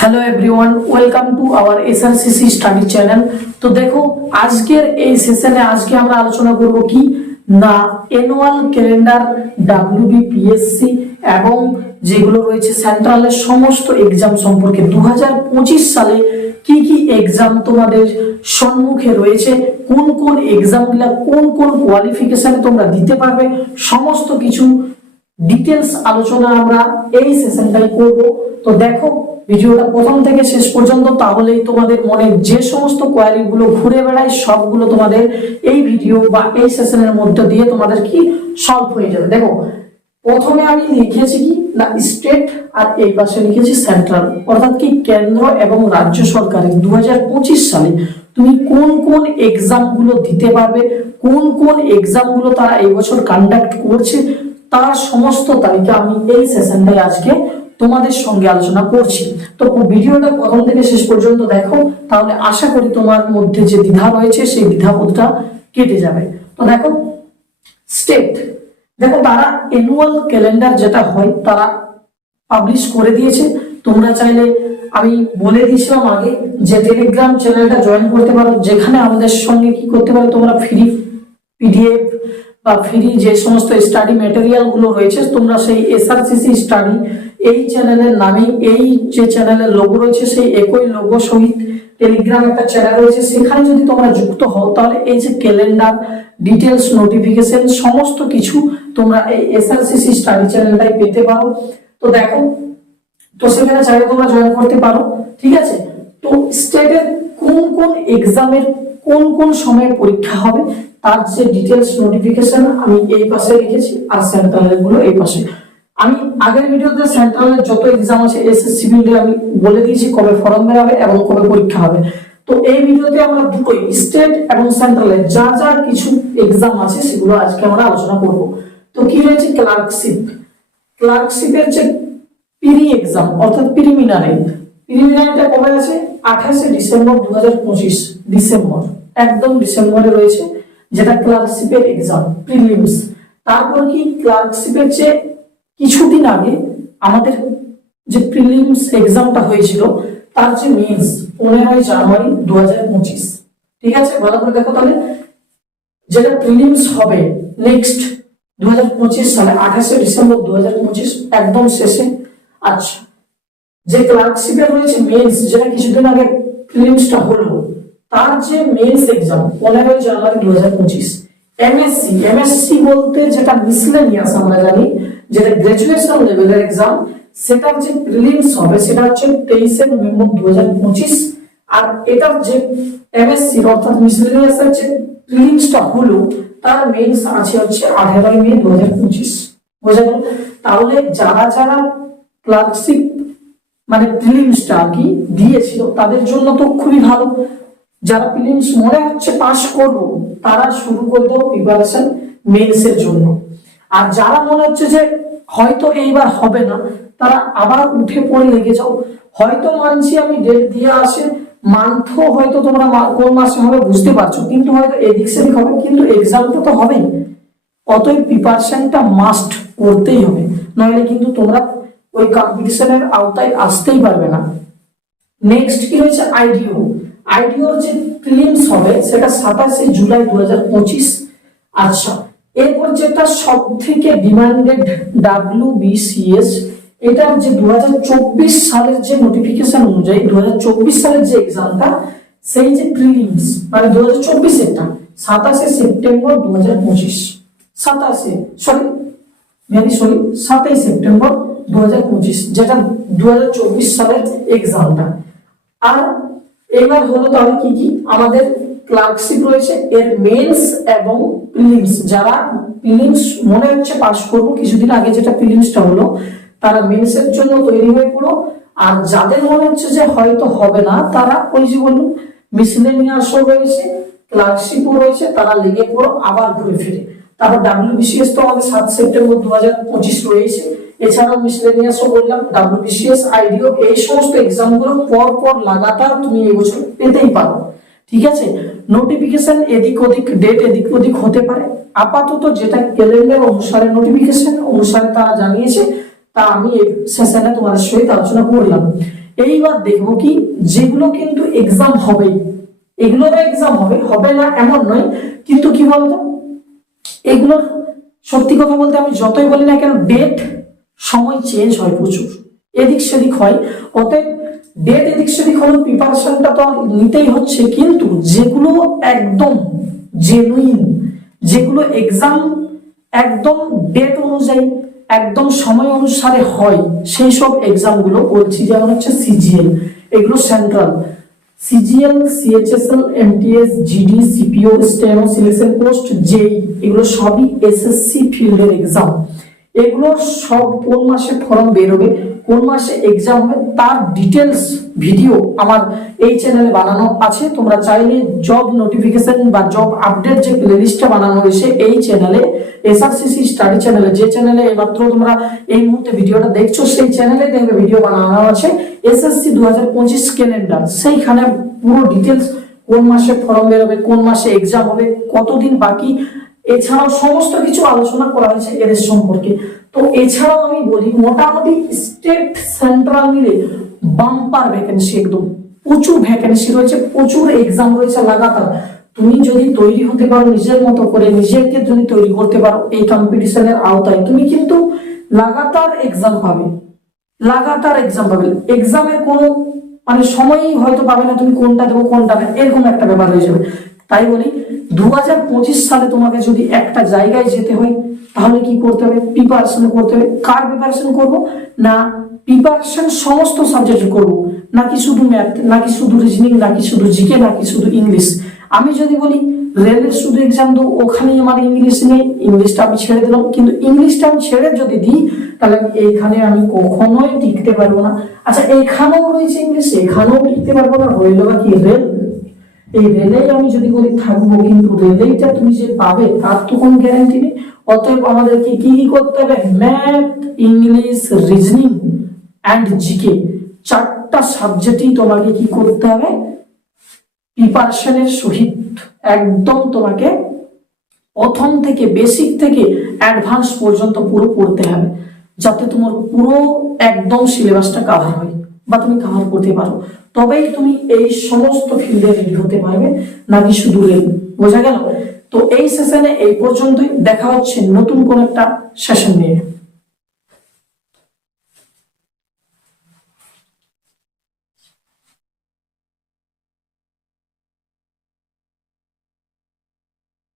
Hello everyone, welcome to our SRCC study channel. তো দেখো, আজকের এই সেশনে আমরা আলোচনা করব কি না অ্যানুয়াল ক্যালেন্ডার ডাব্লিউবিপিএসসি এবং যেগুলো রয়েছে সেন্ট্রালের সমস্ত এক্সাম সম্পর্কে 2025 সালে কি কি এক্সাম তোমাদের সম্মুখে রয়েছে, কোন কোন এক্সামগুলো কোন কোন কোয়ালিফিকেশন তোমরা দিতে পারবে, সমস্ত কিছু ডিটেলস আলোচনা আমরা এই সেশনটাই করব। তো দেখো ভিডিওটা প্রথম থেকে শেষ পর্যন্ত, তাহলেই তোমাদের মনে যে সমস্ত কোয়ারি গুলো ঘুরে বেড়ায় সবগুলো তোমাদের এই ভিডিও বা এই সেশনের মধ্যে দিয়ে তোমাদের কি সলভ হয়ে যাবে। দেখো প্রথমে আমি লিখেছি কি না স্টেট, আর এই পাশে লিখেছি সেন্ট্রাল, অর্থাৎ কি কেন্দ্র এবং রাজ্য সরকারের 2025 সালে তুমি কোন কোন এক্সাম গুলো দিতে পারবে, কোন কোন এক্সাম গুলো তারা এই বছর কন্ডাক্ট করছে, তার সমস্ত তালিকা আমি এই সেশনটাই আজকে তোমাদের সঙ্গে আলোচনা করছি। তো ভিডিওটা প্রথম থেকে শেষ পর্যন্ত দেখো, তাহলে আশা করি তোমার মধ্যে যে দ্বিধা রয়েছে সেই দ্বিধাবোধটা কেটে যাবে। তো দেখো স্টেট, দেখো তারা অ্যানুয়াল ক্যালেন্ডার যেটা হয় তারা পাবলিশ করে দিয়েছে। তোমরা চাইলে আমি বলে দিয়েছিলাম আগে যে টেলিগ্রাম চ্যানেলটা জয়েন করতে পারো, যেখানে আমাদের সঙ্গে কি করতে পারো তোমরা ফ্রি পিডিএফ বা ফ্রি যে সমস্ত স্টাডি ম্যাটেরিয়াল গুলো রয়েছে তোমরা সেই এসআরসিসি স্টাডি এই চ্যানেলের নামে, এই যে চ্যানেলের লোগো রয়েছে সেই একই লোগো সহিত টেলিগ্রাম একটা চ্যানেল রয়েছে, সেখানে যদি তোমরা যুক্ত হও তাহলে এই যে ক্যালেন্ডার ডিটেলস নোটিফিকেশন সমস্ত কিছু তোমরা এই এসআরসিসি স্টাডি চ্যানেলটাই পেতে পারো। তো দেখো, তো সেখানে চাইলে তোমরা জয়েন করতে পারো, ঠিক আছে। তো স্টেটের কোন কোন এক্সামের কোন কোন সময়ে পরীক্ষা হবে তার যে ডিটেলস নোটিফিকেশন আমি এই পাশে লিখেছি, আর সেন্ট্রালের গুলো এই পাশে। আমি আগের ভিডিওতে সেন্ট্রালের যত এক্সাম আছে এসএসসি বিল্ডে আমি বলে দিয়েছি কবে ফর্ম বের হবে এবং কবে পরীক্ষা হবে। তো এই ভিডিওতে আমরা দুটোই স্টেট এবং সেন্ট্রালের যা যা কিছু এক্সাম আছে সেগুলো আজকে আমরা আলোচনা করব। তো কি রয়েছে ক্লার্কশিপ, ক্লার্কশিপের যে প্রি এক্সাম অর্থাৎ প্রিলিমিনারিটা কবে আছে 28 ডিসেম্বর 2025, ডিসেম্বর একদম ডিসেম্বরে রয়েছে, যেটা ক্লার্কশিপের এক্সাম প্রিলিমস। তারপর কি ক্লার্কশিপের যে কিছুদিন আগে আমাদের যে প্রিলিমস এক্সামটা হয়েছিল তার যে মেন্স 15 জানুয়ারি 2025, ঠিক আছে। ভালো করে দেখো তাহলে, যেটা প্রিলিমস হবে নেক্সট 2025 সালে 28 ডিসেম্বর 2025 একদম শেষে। আচ্ছা, যে ক্লার্কশিপের রয়েছে মেন্স, যেটা কিছুদিন আগে প্রিলিমসটা হলো, তার যে মেন্স এক্সাম 15 জানুয়ারি 2025। এমএসসি বলতে যেটা মিসলেনিয়াস আমরা জানি, যেটা গ্রাজুয়েশন লেভেলের এক্সাম, সেটার যে প্রিলিমস হবে সেটা হচ্ছে 23 নভেম্বর 2025। আর এটার যে এমএসসি অর্থাৎ মিসলেনিয়াসের যে প্রিলিমসটা হলো তার মেন্স আছে হচ্ছে 18 মে 2025। বুঝা গেল? তাহলে যারা যারা ক্লার্কশিপ মানে প্রিলিমসটা কি দিয়েছিল তাদের জন্য তো খুবই ভালো। যারা প্রিলিমস মনে হচ্ছে পাস করব তারা শুরু করে দাও প্রিপারেশন মেন্সের জন্য। আর যারা মনে হচ্ছে যে হয়তো এইবার হবে না তারা আবার উঠে পড়ে লেগে যাও। হয়তো মানছি আমি ডেট দিয়ে আসে মান্থও হয়তো তোমরা কোন মাসে হবে বুঝতে পারছো, কিন্তু হয়তো এদিক সেদিক হবে, কিন্তু এক্সামটা তো হবেই। অতএব প্রিপারেশনটা মাস্ট করতেই হবে, নইলে কিন্তু তোমরা ওই কম্পিটিশনের আওতায় আসতেই পারবে না। নেক্সট কি রয়েছে আইডিওর যে প্রিলিমস হবে সেটা 27 জুলাই 2025। আচ্ছা, এরপর যেটা সব থেকে ডিমান্ডেড ডাব্লিউবিসিএস, এটা যে 2024 সালের যে নোটিফিকেশন অনুযায়ী 2024 সালের যে এক্সামটা, সেই যে প্রিলিমস মানে 2024 এটা 27 সেপ্টেম্বর 2025, 27 সেপ্টেম্বর 2025, যেটা 2024 সালের এক্সামটা। আর এবার হলো তাহলে কি কি আমাদের ক্লার্কশিপ রয়েছে, এর মেন্স এবং প্রিলিমস। যারা প্রিলিমস মনে হচ্ছে পাস করবো কিছুদিন আগে যেটা প্রিলিমসটা হলো, তারা মেন্সের জন্য তৈরি হয়ে পড়ো। আর যাদের মনে হচ্ছে যে হয়তো হবে না তারা ওই যে বললাম মিসলেনিয়াসও রয়েছে, ক্লার্কশিপও রয়েছে, তারা লেগে পড়ো আবার ঘুরে ফিরে। তারপর ডাব্লিউবিসিএস তো আমাদের 7 সেপ্টেম্বর 2025 রয়েছে, এছাড়াও মিসলেনিয়াসও বললাম, ডাব্লিউবিসিএস, আইডিও, এই সমস্ত এক্সাম গুলো পর পর লাগাতার তুমি এই বছর পেতেই পারো, ঠিক আছে। নোটিফিকেশন এদিক ওদিক, ডেট এদিক ওদিক হতে পারে, আপাতত যেটা ক্যালেন্ডার অনুসারে নোটিফিকেশন অনুসারে তারা জানিয়েছে তা আমি এই সেশনে তোমাদের সহিত আলোচনা করলাম। এইবার দেখবো কি যেগুলো কিন্তু এক্সাম হবে, এগুলোরও এক্সাম হবে, হবে না এমন নয়, কিন্তু কি বলতো এগুলোর সত্যি কথা বলতে আমি যতই বলি না কেন ডেট সময় চেঞ্জ হয়, প্রচুর এদিক সেদিক হয়। অতএব ডেট এদিক সেদিক হলো প্রিপারেশনটা তো নিতেই হচ্ছে, কিন্তু যেগুলো একদম জেনুইন, যেগুলো এক্সাম একদম ডেট অনুযায়ী একদম সময় অনুসারে হয়, সেই সব এক্সাম গুলো বলছি, যেমন হচ্ছে সিজিএল, এগুলো central CGL, CHSL, MTS, GD, CPO, steno, selection post, JE, এগুলো সবই এসএসসি ফিল্ডের এক্সাম। এগুলো সব কোন মাসে ফর্ম বেরোবে, কোন মাসে এক্সাম হবে, তার ডিটেলস ভিডিও আমার এই চ্যানেলে বানানো আছে। তোমরা চাইলে জব নোটিফিকেশন বা জব আপডেট যে প্লেলিস্টটা বানানো হয়েছে এই চ্যানেলে, এসআরসিসি স্টাডি চ্যানেলে, যে চ্যানেলে মাত্র তোমরা এই মুহূর্তে ভিডিওটা দেখছো, সেই চ্যানেলে দেখবে ভিডিও বানানো আছে এসএসসি 2025 ক্যালেন্ডার। সেইখানে পুরো ডিটেলস কোন মাসে ফর্ম বেরোবে, কোন মাসে এক্সাম হবে, কতদিন বাকি, এছাড়াও সমস্ত কিছু আলোচনা করা হয়েছে এর সম্পর্কে। তো এছাড়াও আমি বলি মোটামুটি স্টেট সেন্ট্রাল মিলে বাম্পার ভ্যাকেন্সি, একদম প্রচুর ভ্যাকেন্সি রয়েছে, প্রচুর এক্সাম রয়েছে লাগাতার। তুমি যদি তৈরি হতে পারো নিজের মতো করে, নিজেকে যদি তৈরি করতে পারো এই কম্পিটিশনের আওতায়, তুমি কিন্তু লাগাতার এক্সাম পাবে, লাগাতার এক্সাম পাবে। এক্সামের কোনো মানে সময়ই হয়তো পাবে না তুমি কোনটা দেবো কোনটা না, এরকম একটা ব্যাপার হয়ে যাবে। তাই বলি 2025 সালে তোমাকে যদি একটা জায়গায় যেতে হয় তাহলে কি করতে হবে, প্রিপারেশন করতে হবে। কার প্রিপারেশন করব না, প্রিপারেশন সমস্ত সাবজেক্ট করব, নাকি শুধু ম্যাথ, নাকি শুধু রিজনিং, নাকি শুধু জিকে, নাকি শুধু ইংলিশ। আমি যদি বলি রেলের শুধু এক্সাম দেবো, ওখানেই আমার ইংলিশ নেই, ইংলিশটা আমি ছেড়ে দিলাম, কিন্তু ইংলিশটা আমি ছেড়ে যদি দিই তাহলে এইখানে আমি কখনোই টিকতে পারবো না। আচ্ছা এখানেও রয়েছে ইংলিশ, এখানেও টিকতে পারবো না, রইল বাকি রেল। এই রেলেই আমি যদি বলি থাকবো, কিন্তু রেলেইটা তুমি যে পাবে তার তো কোনো গ্যারান্টি নেই। অতএব আমাদেরকে কি কি করতে হবে, math, English, reasoning and GK, চারটা সাবজেক্টই তোমাকে কি করতে হবে, প্রিপারেশনের সহিত একদম তোমাকে প্রথম থেকে বেসিক থেকে অ্যাডভান্স পর্যন্ত পুরো পড়তে হবে, যাতে তোমার পুরো একদম সিলেবাসটা কভার হয় বা তুমি কভার করতে পারো। তবেই তুমি এই সমস্ত ফিল্ডে রেডি হতে পারবে, নাকি শুধু রেল। বোঝা গেল? তো এই সেশনে এই পর্যন্তই, দেখা হচ্ছে নতুন কোন একটা সেশন নিয়ে।